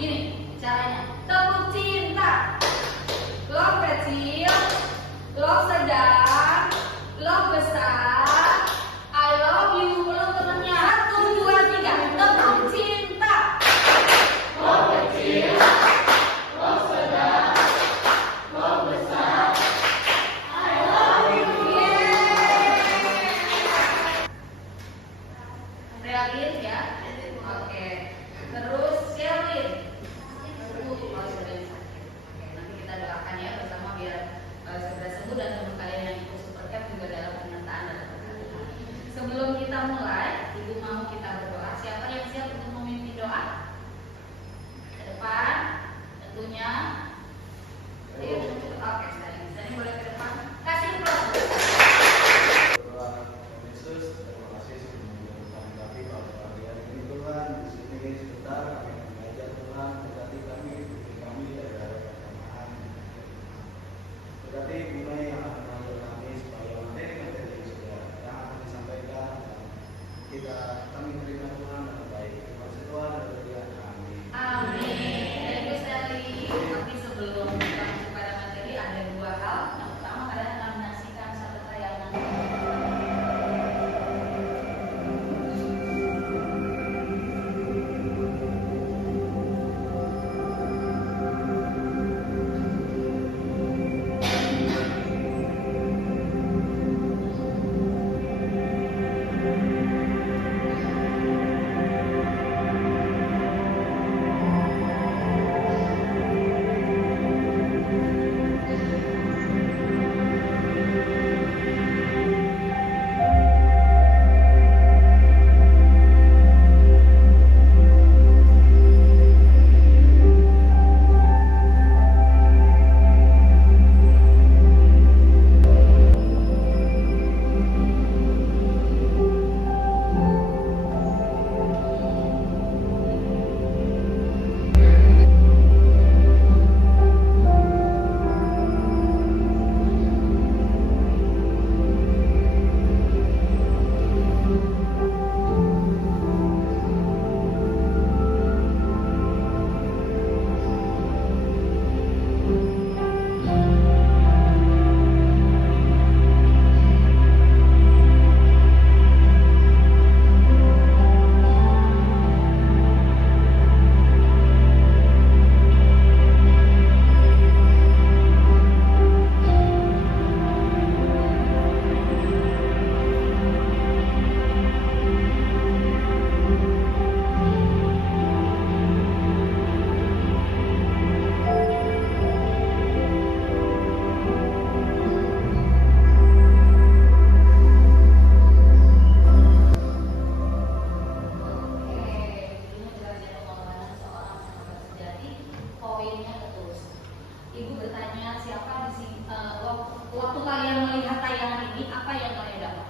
Gini caranya, tepuk cinta. Blok kecil, blok sedang, blok besar. I love you. Belum temennya. 1, 2, 3. Tepuk cinta. Blok kecil, blok sedang, blok besar. I love you. Realin ya. Oke. Terus Sherlyn. Nanti kita doakan ya bersama biar segera sembuh dan teman kalian yang ikut super camp juga dalam penyertaan dan berkata. Sebelum kita mulai, Ibu mau kita berdoa. Siapa yang siap untuk memimpin doa? Ke depan, tentunya. Oke, Sani boleh ke depan. Kasih proses. Yesus, terima kasih sudah menjadikan kami pada pagi hari ini Tuhan. Di sini sebentar kami mengajar Tuhan, berarti kami bimbing kami dari persamaan. Berarti mulai yang akan mengajar kami supaya materi-materi yang akan disampaikan kami terima Tuhan dengan baik. Terima kasih Tuhan dan berdoa kami. Amin. Dan Ibu Sally, tapi sebelum kita masuk pada materi ada 2 hal. Yang pertama kalian akan menyaksikan satu tayangan. Poinnya terus. Ibu bertanya siapa di sini waktu kalian melihat tayangan ini apa yang kalian dapat?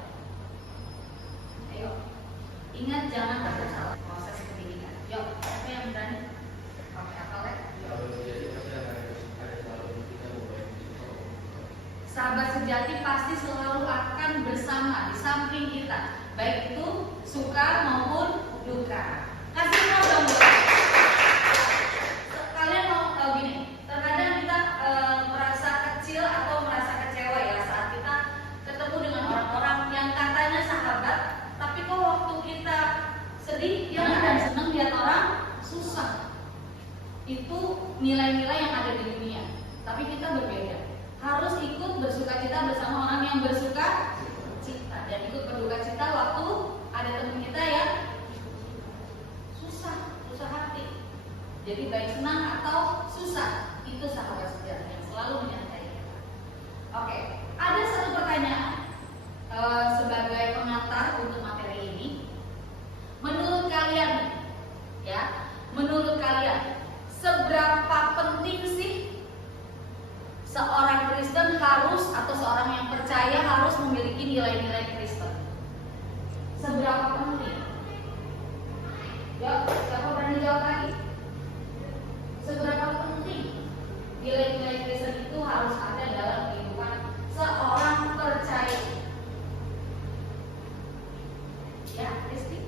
Ayo, ingat jangan takut salah proses pendidikan. Yuk, siapa yang berani? Oke, apa lagi? Sahabat sejati pasti selalu akan bersama di samping kita, baik itu suka maupun duka. Kasih tahu dong. Kalian mau tahu gini, terkadang kita merasa kecil atau merasa kecewa ya saat kita ketemu dengan orang-orang yang katanya sahabat, tapi kok waktu kita sedih dia nggak ada, seneng lihat orang susah. Itu nilai-nilai yang ada di dunia, tapi kita berbeda. Harus ikut bersukacita bersama orang yang bersuka cita dan ikut berduka cita waktu ada teman kita yang susah hati. Jadi baik senang atau susah, itu sahabat sejati yang selalu menyertai kita. Oke, ada satu pertanyaan sebagai pengantar untuk materi ini. Menurut kalian, seberapa penting sih seorang Kristen harus atau seorang yang percaya harus memiliki nilai-nilai Kristen? Seberapa penting? Ya, siapa berani jawab lagi? Seberapa penting nilai-nilai Kristen itu harus ada dalam kehidupan seorang percaya? Ya, Kristi?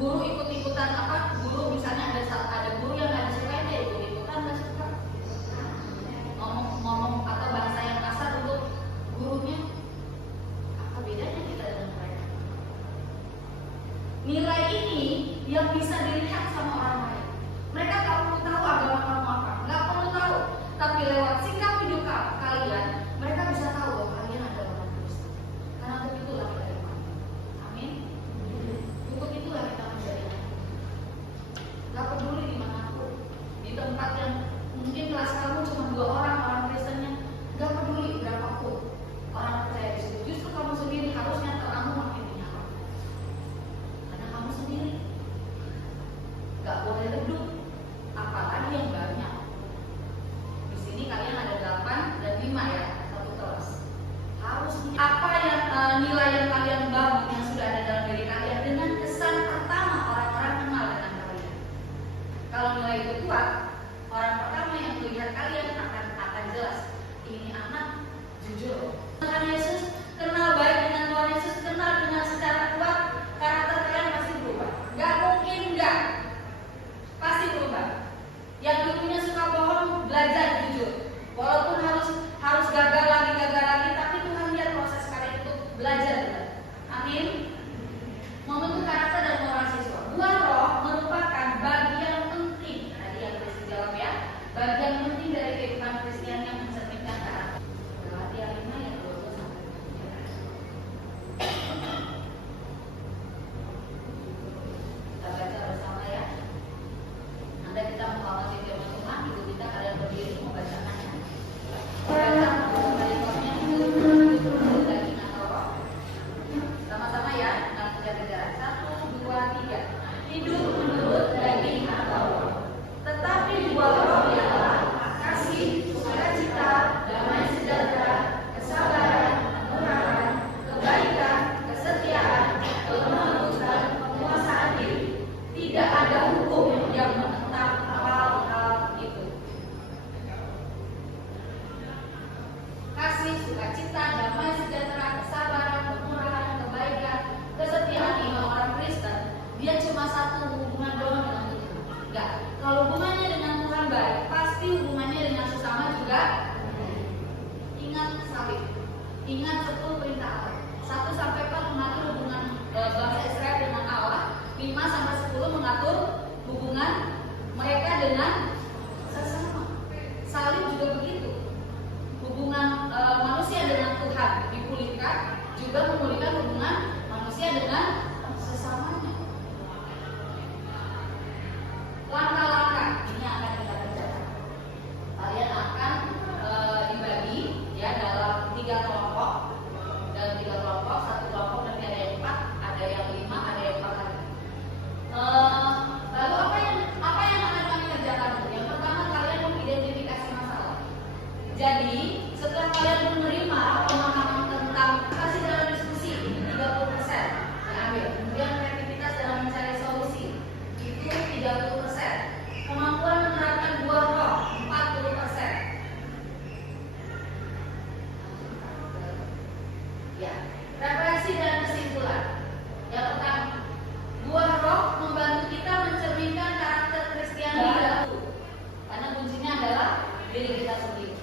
guru ikut-ikutan guru misalnya ada guru yang nggak disukai, dia ikut-ikutan nggak suka ngomong atau bahasa yang kasar untuk gurunya. Apa bedanya kita dengan mereka? Nilai ini yang bisa dilihat sama orang lain. Mereka tak perlu tahu agama kamu apa, nggak perlu tahu, tapi lewat sikap hidup kalian mereka bisa tahu bahwa kalian adalah orang Kristen. Karena untuk itulah kita iman. Amin. Untuk itulah kita menjadi anak. Gak peduli dimanapun, di tempat yang mungkin kelas kamu cuma 2 orang Kristennya, gak peduli berapapun orang percaya di situ. Justru kamu sendiri harusnya terangmu makin menyala. Karena kamu sendiri gak boleh redup, apalagi yang banyak. Di sini kalian ada 8 dan 5 ya, satu kelas. Harus apa yang nilai yang kalian bangun yang sudah ada dalam diri kalian dengan kesan pertama orang-orang kenal dengan kalian. Kalau nilai itu kuat, orang pertama yang melihat kalian akan jelas ini anak jujur. Tuhan Yesus, kenal baik dengan Tuhan Yesus, kenal dengan secara kuat, karakter kalian pasti berubah. Gak mungkin enggak, pasti berubah. Yang dulunya suka bohong, belajar jujur. Walaupun harus gagal lagi, tapi Tuhan lihat proses kalian itu belajar. Amin. Membentuk karakter dan moral siswa. Buah roh merupakan bagian penting. Tadi yang Kristi jawab ya, bagian penting dari kehidupan Kristian yang mencerminkan karakter. Galatia 5 ayat 20 sampai 23. Kita baca bersama ya. Nanti kita mengamati firman Tuhan, ibu kita kalian berdiri membacakannya. Baca rekornya itu daging atau roh. Sama-sama ya, dengan kejar-kejaran 1, 2, 3. Hidup menurut daging atau roh. Tetapi buah roh ialah kasih, sukacita, damai sejahtera, kesabaran, kemurahan, kebaikan, kesetiaan, kelembutan, penguasaan diri. Tidak ada hukum yang menentang hal-hal itu. Kasih, sukacita, damai sejahtera, kesabaran, kemurahan, kebaikan, kesetiaan ini orang Kristen, dia cuma satu hubungan doang dengan Tuhan. Enggak. Kalau hubungannya dengan Tuhan baik, pasti hubungannya dengan sesama juga. Ingat salib. Ingat 10 perintah Allah. 1 sampai 4 mengatur hubungan bangsa Israel dengan Allah. 5 sampai 10 mengatur hubungan mereka dengan sesama. Salib juga begitu. Hubungan manusia dengan Tuhan dipulihkan, juga memulihkan hubungan manusia dengan sesamanya. Langkah-langkah ini akan kita kerjakan. Kalian akan dibagi ya dalam 3 kelompok. Dalam 3 kelompok, 1 kelompok nanti ada yang 4, ada yang 5, ada yang 4 lagi. Lalu apa yang akan kami kerjakan? Yang pertama, kalian mengidentifikasi masalah. Jadi setelah kalian menerima pemahaman tentang kasih dalam diskusi 30% diambil, kemudian kreativitas dalam mencari solusi itu 30%, kemampuan menerapkan buah roh 40%. Ya, refleksi dan kesimpulan. Yang pertama, buah roh membantu kita mencerminkan karakter Kristiani dalam hidup. Karena kuncinya adalah diri kita sendiri.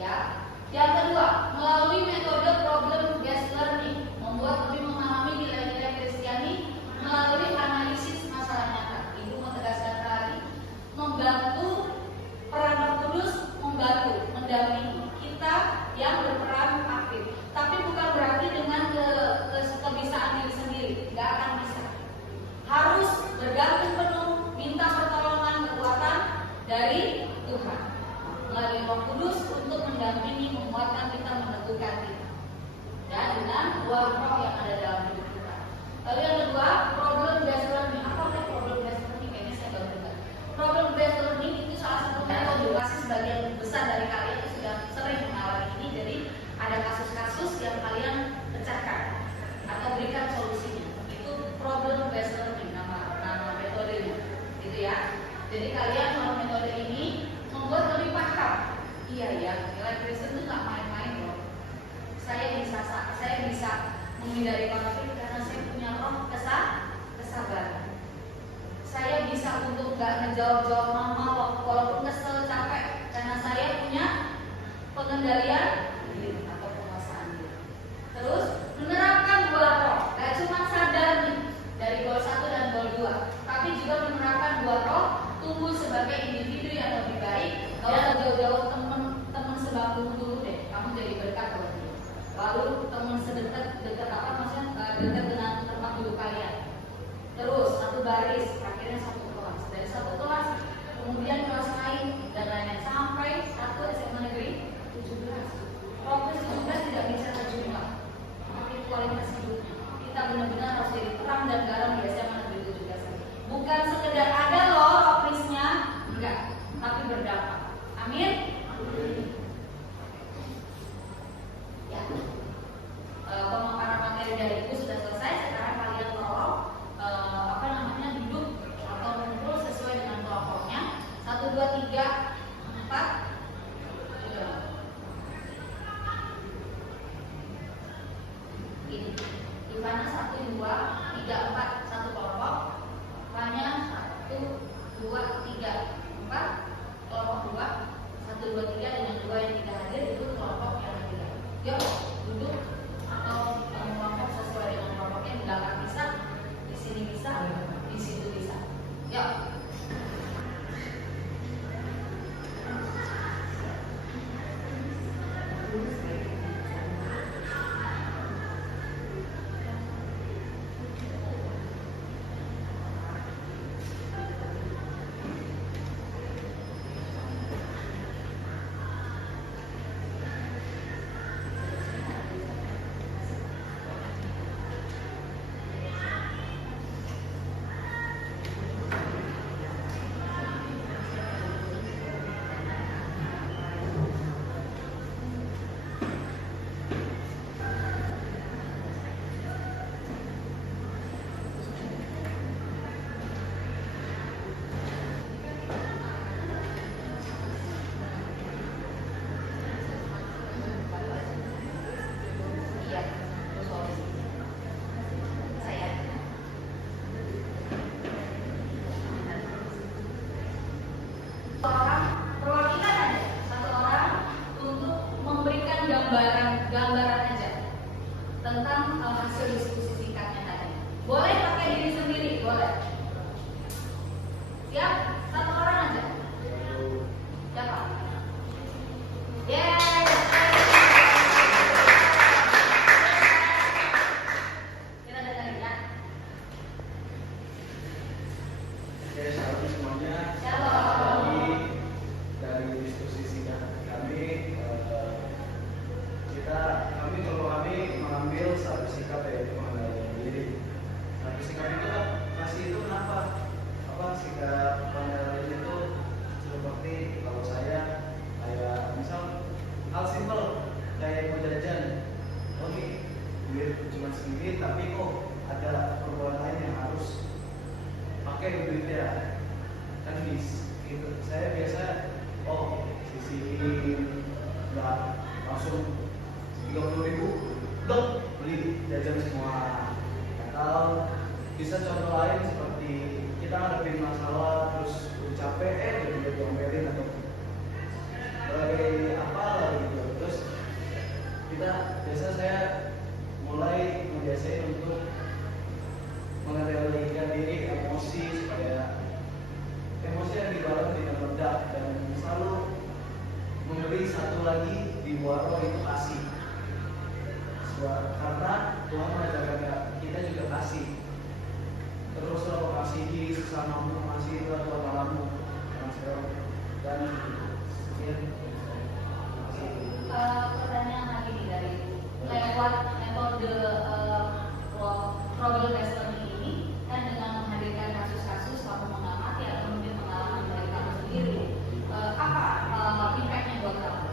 Ya. Yang kedua, melalui metode problem based learning, membuat lebih memahami nilai-nilai Kristiani melalui analisis masalah nyata. Ibu menegaskan lagi, membantu peran Roh Kudus, membantu mendampingi kita yang berperan aktif. Tapi bukan berarti dengan kebisaan diri sendiri, nggak akan bisa. Harus bergantung penuh, minta pertolongan kekuatan dari Tuhan melalui Roh Kudus untuk mendampingi, menguatkan kita, menentukan kita. Dan dengan buah roh yang ada dalam hidup kita. Lalu yang kedua, problem based learning. Apa itu problem based learning? Kayaknya saya baru dengar. Problem based learning itu salah satu metode. Pasti sebagian besar dari kalian itu sudah sering mengalami ini. Jadi ada kasus-kasus yang kalian pecahkan atau berikan solusinya. Itu problem based learning nama metodenya, gitu ya. Jadi kalian kalau metode ini membuat lebih paham. Iya ya, nilai Kristen itu nggak main-main loh. Saya bisa menghindari konflik karena saya punya roh kesabaran. dijawab-jawab mama walaupun kesel capek karena saya punya pengendalian diri atau penguasaan diri. Terus menerapkan dua roh, gak cuma sadar nih dari goal 1 dan goal 2, tapi juga menerapkan dua roh, tumbuh sebagai individu yang lebih baik. Gak usah jauh-jauh teman sebangku dulu deh, kamu jadi berkat kalau gitu. Lalu teman dekat apa maksudnya dekat dengan tempat duduk kalian. Terus satu baris, akhirnya satu kelas. Dari satu kelas, kemudian kelas lain dan lain-lain sampai satu SMA negeri 17. Progres 17 tidak bicara jumlah, tapi kualitas hidupnya. Kita benar-benar harus jadi terang dan garam di SMA negeri 17. Bukan sekedar ada loh progresnya, enggak, tapi berdampak. Amin. Ya. Pemaparan materi dari ibu sudah selesai. Sekarang kalian tolong duduk atau ngumpul sesuai dengan kelompoknya. 1, 2, 3, 4. Ini di mana 1, 2, 3, 4 satu kelompok. Hanya 1, 2, 3, 4 kelompok 2. 1, 2, 3 dengan 2 yang tidak hadir itu kelompok yang ketiga. Yuk duduk atau kelompok sesuai dengan kelompoknya. Di belakang bisa, di sini bisa, di situ bisa. Yuk. Gambaran aja tentang hasil diskusi singkatnya tadi. Boleh pakai diri sendiri, boleh. Siap? Satu orang aja. Siapa? Yes. Kita dengerin ya. Oke, shalom semuanya. Shalom. Dari diskusi singkat kami, kalau kami mengambil satu sikap yaitu mengendalikan diri. Satu sikap itu kasih itu kenapa? Sikap mengendalikan itu seperti kalau saya kayak misal hal simpel kayak mau jajan, duit cuma segini tapi kok ada perbuatan lain yang harus pakai duitnya kan gitu. Saya biasa sisihin nggak langsung 30.000 dok beli jajan semua. Atau bisa contoh lain seperti kita ngadepin masalah terus udah capek jadi diomelin atau berbagai apa lah gitu. Terus biasa saya mulai membiasakan untuk mengendalikan diri emosi supaya emosi yang dibawa tidak meledak dan selalu memberi satu lagi di waro itu kasih. Karena Tuhan mengajarkan kita juga kasih. Teruslah mengasihi sesamamu, mengasihi Tuhan Allahmu. Dan pertanyaan lagi nih dari lewat metode problem based ini kan dengan menghadirkan kasus-kasus lalu mengamati atau mungkin pengalaman dari kamu sendiri, apa impactnya buat kamu?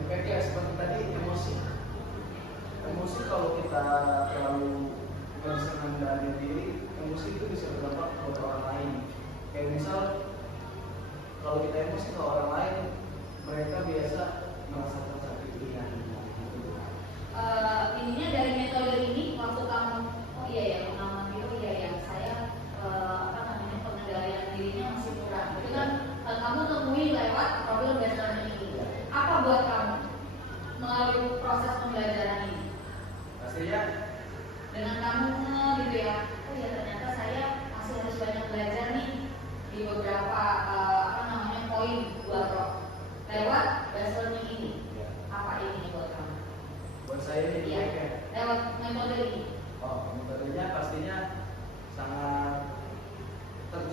Impactnya seperti tadi emosi kalau kita terlalu nggak bisa mengendalikan diri, emosi itu bisa berdampak buat orang lain. Kayak misal kalau kita emosi ke orang lain, mereka biasa merasakan sakit ringan. Ininya dari metode ini waktu kamu mengalami itu saya pengendalian dirinya masih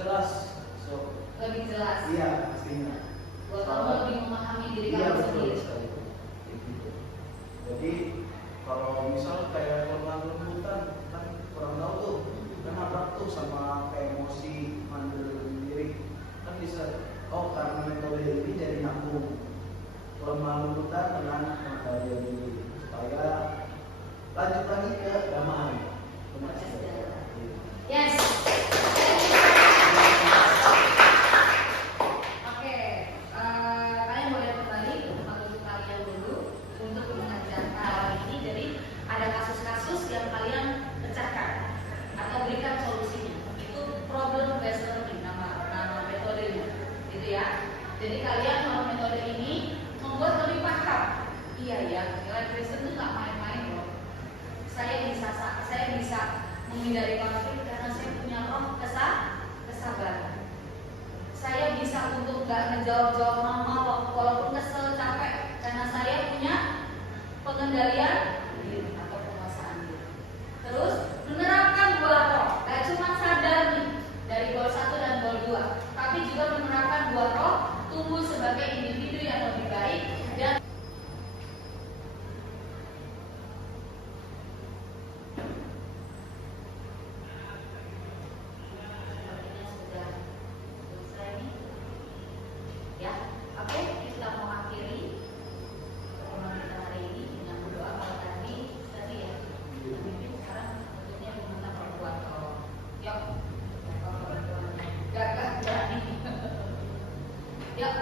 jelas. So, lebih jelas. iya pastinya. Buat kamu lebih memahami diri Iya kamu betul sendiri. sekali. Gitu. Jadi kalau misal kayak lemah lembutan kan kurang tahu tuh, kan nabrak tuh sama kayak emosi mandiri diri kan bisa. Oh karena metode ini jadi nanggung lemah lembutan dengan mengendalikan diri supaya lanjut lagi ke damai. Yes. Oke, kalian boleh kembali ke tempat duduk kalian dulu untuk mengajar ini. Jadi ada kasus-kasus yang kalian pecahkan atau berikan solusinya. Itu problem based learning nama metodenya, gitu ya. Jadi kalian melalui metode ini membuat lebih paham. Iya ya, nilai Kristen itu nggak main-main loh. Saya bisa menghindari konflik karena saya punya roh kesabaran. Saya bisa untuk nggak ngejawab mama walaupun kesel capek karena saya punya pengendalian diri atau penguasaan diri. Terus menerapkan dua roh, nggak cuma sadar nih dari gol 1 dan gol 2, tapi juga menerapkan dua roh, tumbuh sebagai individu yang lebih baik dan ya, oke, kita mau akhiri pertemuan kita hari ini dengan berdoa. Kalau tadi ya, mungkin sekarang bentuknya gimana perempuan kalau yuk, gagah berani, yuk.